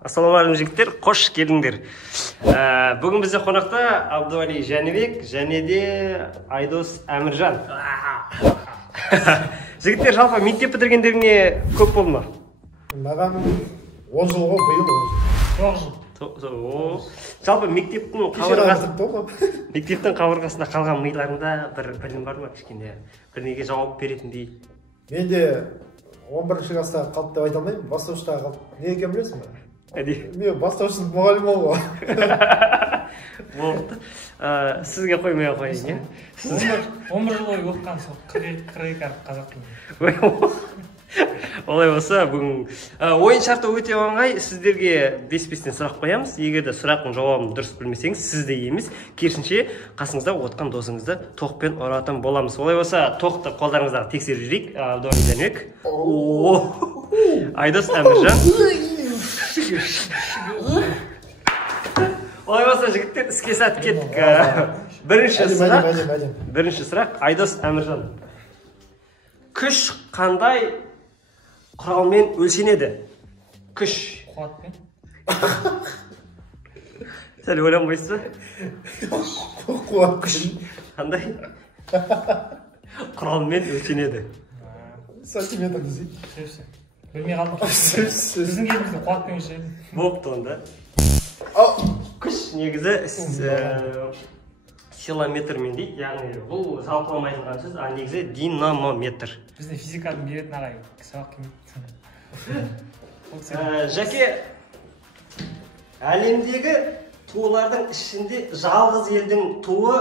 Ассалаумағалейкум жігіттер, қош келдіңдер. Бүгін бізде қонақта Абдуали Жәнібек және де Айдос Әміржан. Жігіттер, жалпы мектеп бітіргендеріңе көп болды ма? Маған 10 жыл ғой, биыл 9 жыл. Жалпы мектептің қабырғасында қалған миларыңда бір білім бар ма кішкене? Бірнеге жауап беретіндей? Менде 11-ші класста қалды деп айта алмаймын, бастауыштағы қалды. Не екен білесің бе? Мен бастауышсыз мұғалім болуға. Болды. Сізге қоймай қойын, е? 11 жыл ой оқыған сол 42 қазақ тілін. Олай болса, бүгін ойын шарты өте оңай. Сіздерге бес-бестен сұрақ қоямыз. Егер де сұрақтың жауабын дұрыс білмесеңіз, сізде емес, керісінше қасыңызда отқан досыңызды тоқпен ұратын боламыз. Олай болса, тоқты қолдарыңыздағы тексеріп жүрейік. Абдуали Жәнібек. Айдос Әміржан. Олай болса, жігіттер, іске сәт кеттік. Бірінші сұрақ Айдос Әміржан. Күш қандай құралмен өлшенеді? Күш. Қуатпен. Сәл ойланбайсыз ба? Қуат күш. Қандай құралмен өлшенеді? Сантиметр десей. Сөзсі. Білмей қалдық. Сіздің кезіңізде қуатпен өлшенеді. Болыпты онда. Күш негізі километрмен дейді, яғни бұл жалпылама айтылған сөз, а негізі динамометр. Бізде физикадан беретін ағай сабақ келмейді. Жәке, әлемдегі туылардың ішінде жалғыз елдің туы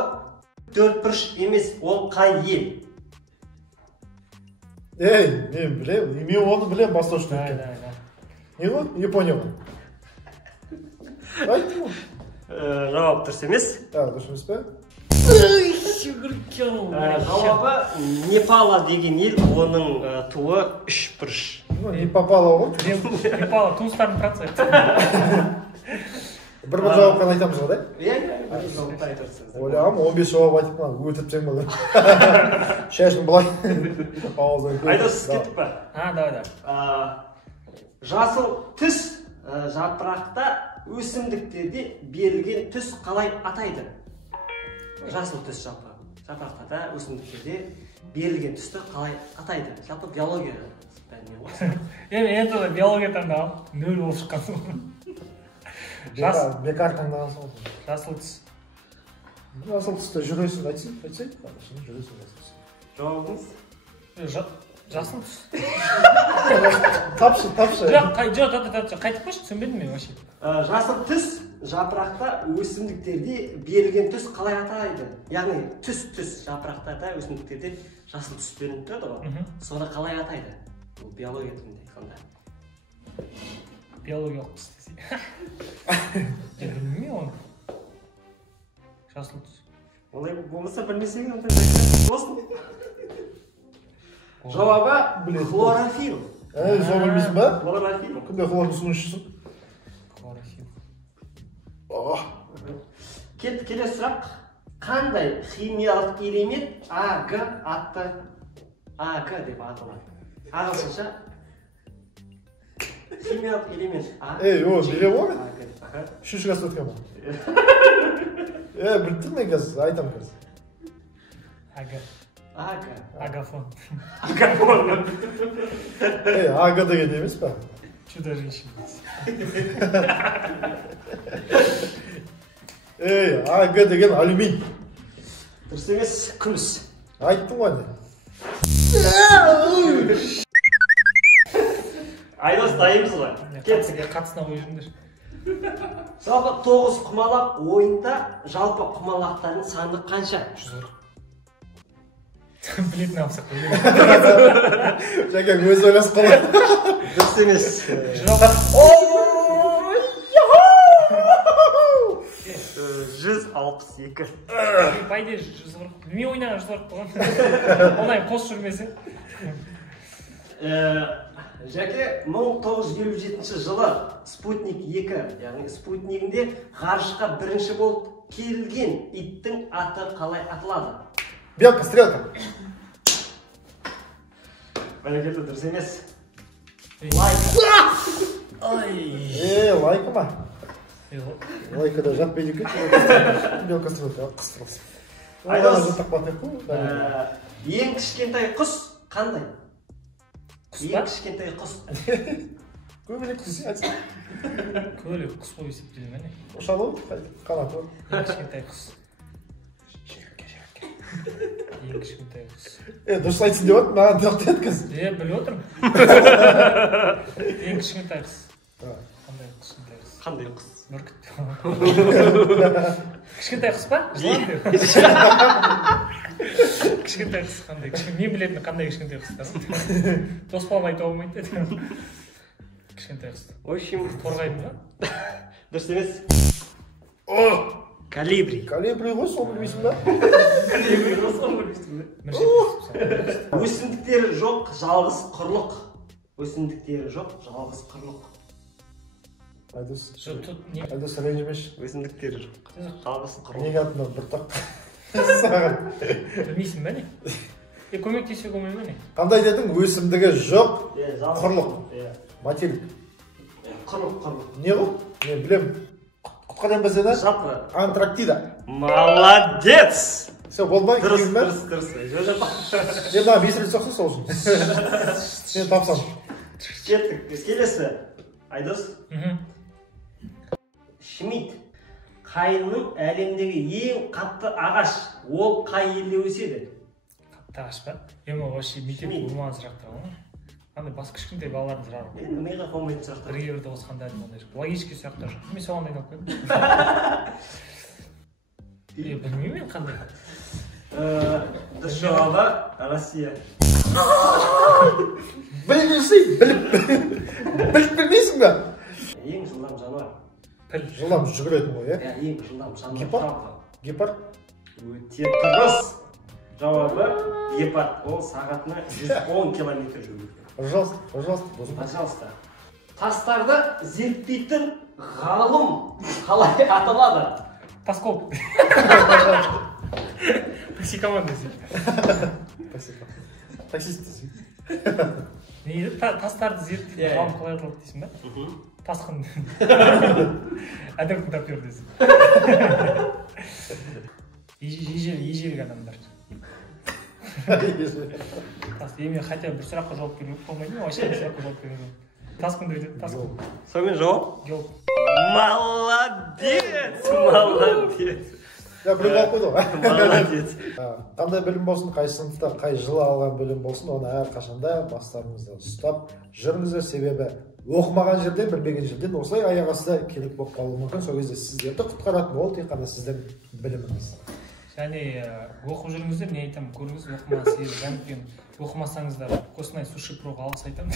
төртбұрыш емес, ол қай ел? Мен білем, мен оны білем бастауышты өткен. Не ғой? Япония ғой. Айтты ғой. Жауап дұрыс емес. Дұрыс емес пе? Жауабы Непала деген ел, оның туы үш бұрыш. Не попало ғой? Непала туыстардың процент. Бір жауап қана айтамыз ғой, да? Ойлағам, 15 жауап айтып қана өтіртсең болады. Шашын бұлай. Айдос, кеттік па? Давай. Жасыл түс жапырақта өсімдіктерде берілген түс қалай атайды? Жасыл түс жапырақта да өсімдіктерде берілген түсті қалай атайды? Жалпы биология бәріне ғой. Енді биология таңдағам, нөл болып шыққан соң. Бекар таңдаған соң. Жасыл түс. Жасыл түсті жүресің, айтсай? Жүресің жасыл түс. Жауабыңыз? Жасыл түс. Тапшы. Жоқ, қайтып қойшы, түсінбедім мен вообще. Жасыл түс жапырақта өсімдіктерде берілген түс қалай атайды? Яғни түс жапырақтарда өсімдіктерде жасыл түс беріліп тұрады ғой. Соны қалай атайды? Бұл биология тілінде айтқанда. Биологиялық түс десе. Білмеймін оны. Жасыл түс. Олай болмаса білмесең, болсын. Жауабы хлорофилл. Жауап білмейсің ба? Хлорофилл. Кімде хлордың суын ішсің? Келесі сұрақ. Қандай химиялық элемент АГ атты? АГ деп аталады. Ағылшынша химиялық элемент А. О, біле ғой? Үшінші класста өткен ба? Білттім мен қазір, айтам қазір. Агафон. Ага деген емес па? Чудо женщина. Ага деген алюмин. Дұрыс емес, күміс. Айттым ғой не? Айдос, дайынбыз ғой. Қатысына қой жүріңдер. Жалпы 9 құмалақ ойында жалпы құмалақтардың саны қанша? 140. Білетін апсақ. Жәке, өз ойласып қалады. Дұрыс емес. 162. Байде 140. Білмей ойнаған 140 болған. Онай қос жүрмесе. Жәке, 1957 жылы Спутник 2, яғни Спутнигінде ғарышқа бірінші болып келген иттің аты қалай атылады? Белка, стрелка. Бәрекелді, дұрыс емес. Лайка ма? Лайка да жатпайды екен. Белка стрелка қыстырылсын. Ең кішкентай құс қандай? Құс па? Ең кішкентай құс. Көбелек құс айтсын. Көбелек құс болып есептеледі ме? Ұшады ғой, қанаты. Ең кішкентай құс. Ең кішкентай құс. Дұрыс айтсын деп отыр, маған тоқты еткіз. Біліп отырмын. Ең кішкентай құс. Қандай кішкентай құс? Қандай құс? Бүркіт. Кішкентай құс па? Жылан деп. Кішкентай құс қандай? Мен білетін қандай кішкентай құстар? Дос балам айта алмайды деді. Кішкентай құс. В общем, Торғайдың ба? дұрыс емес. Калибри. Калибри ғой, соны білмейсің ба? Калибри ғой, соны білмейсің ба? Өсімдіктері жоқ, жалғыз құрлық. Өсімдіктері жоқ, жалғыз құрлық. Айдос Айдос ренжімеш. Өсімдіктері жоқ, жалғыз құрлық. Неге атына бір тақ саған? Білмейсің бе не? Көмектесе көмей ме не? Қандай дедің? Өсімдігі жоқ, құрлық. Материк. Құрлық. Не ғой? Мен білем. Құтқадан бәсе да? Жалпы. Антарктида. Молодец! Все, болмай, Дұрыс. Мен маған 5 рет соқсын сол үшін. Мен тапсам. Кеттік, келесі. Айдос. Шмидт. Қайынның әлемдегі ең қатты ағаш. Ол қай елде өседі? Қатты ағаш па? Ема вообще мектеп болмаған сұрақтар ғой. Қандай бас кішкентай балалардың сұрағы. Енді миға қонбайтын сұрақтар. Бірге бірді қосқанда ондай жоқ. Логический сұрақтар жоқ. Мен соған айналып қойдым. Білмеймін мен қандай. Дұрыс жауабы Россия. Білмейсің ба? Ең жылдам жануар. Піл. Жылдам жүгіретін ғой, Ең жылдам жануар. Гепард? Өте дұрыс. Жауабы гепард. Ол сағатына 110 километр жүреді. Пожалуйста. Тастарды зерттейтін ғалым қалай аталады? Таскоп. Токсикоман десей. Таксист десей. Нейді? Тастарды зерттейтін ғалым қалай аталады дейсің ба? Тасқын. Әдірдің тапер десей. Ежелгі адамдар. Мен хотя бір сұраққа жауап бермей болмайды ма? Вообще бір сұраққа жауап бермей. Тасқынды өтеді, тасқын. Сонымен жауап? Жоқ. Молодец! Я білім алып қойды ғой. Молодец. Қандай білім болсын, қай сыныпта, қай жылы алған білім болсын, оны әрқашанда бастарыңызда ұстап жүріңіздер, себебі оқымаған жерден, білмеген жерден осылай аяқ астында керек болып қалуы мүмкін. Сол кезде сіздерді құтқаратын ол тек қана сіздің біліміңіз. Және оқып жүріңіздер, не айтамын, көріңіз, оқымаған себебі жәнікпен оқымасаңыздар, Қостанай суши проға алғыс айтамын.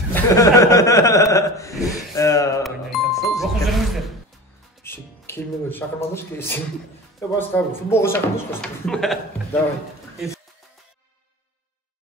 Оқып жүріңіздер. Келмеген шақырмадыңыз келесің. Басқа футболға шақырдыңыз қосын. Давай.